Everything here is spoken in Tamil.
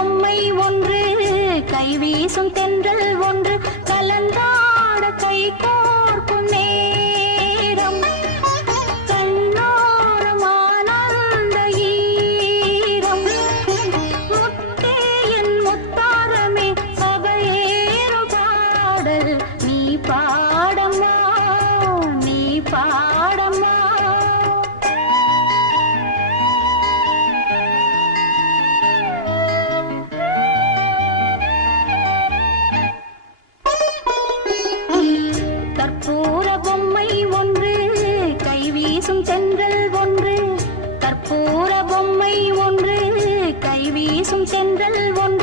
பொம்மை ஒன்று கைவீசும் தென்றல் ஒன்று கலந்தாட கை கோர்க்கும் நேரம் கண்ணோரம் ஆனந்த ஈரம் முத்தே என் முத்தாரமே சபையேறும் பாடல் நீ பாடம்மா நீ பாடம்மா. கற்பூர பொம்மை ஒன்று கைவீசும் தென்றல் ஒன்று கற்பூர பொம்மை ஒன்று கைவீசும் தென்றல் ஒன்று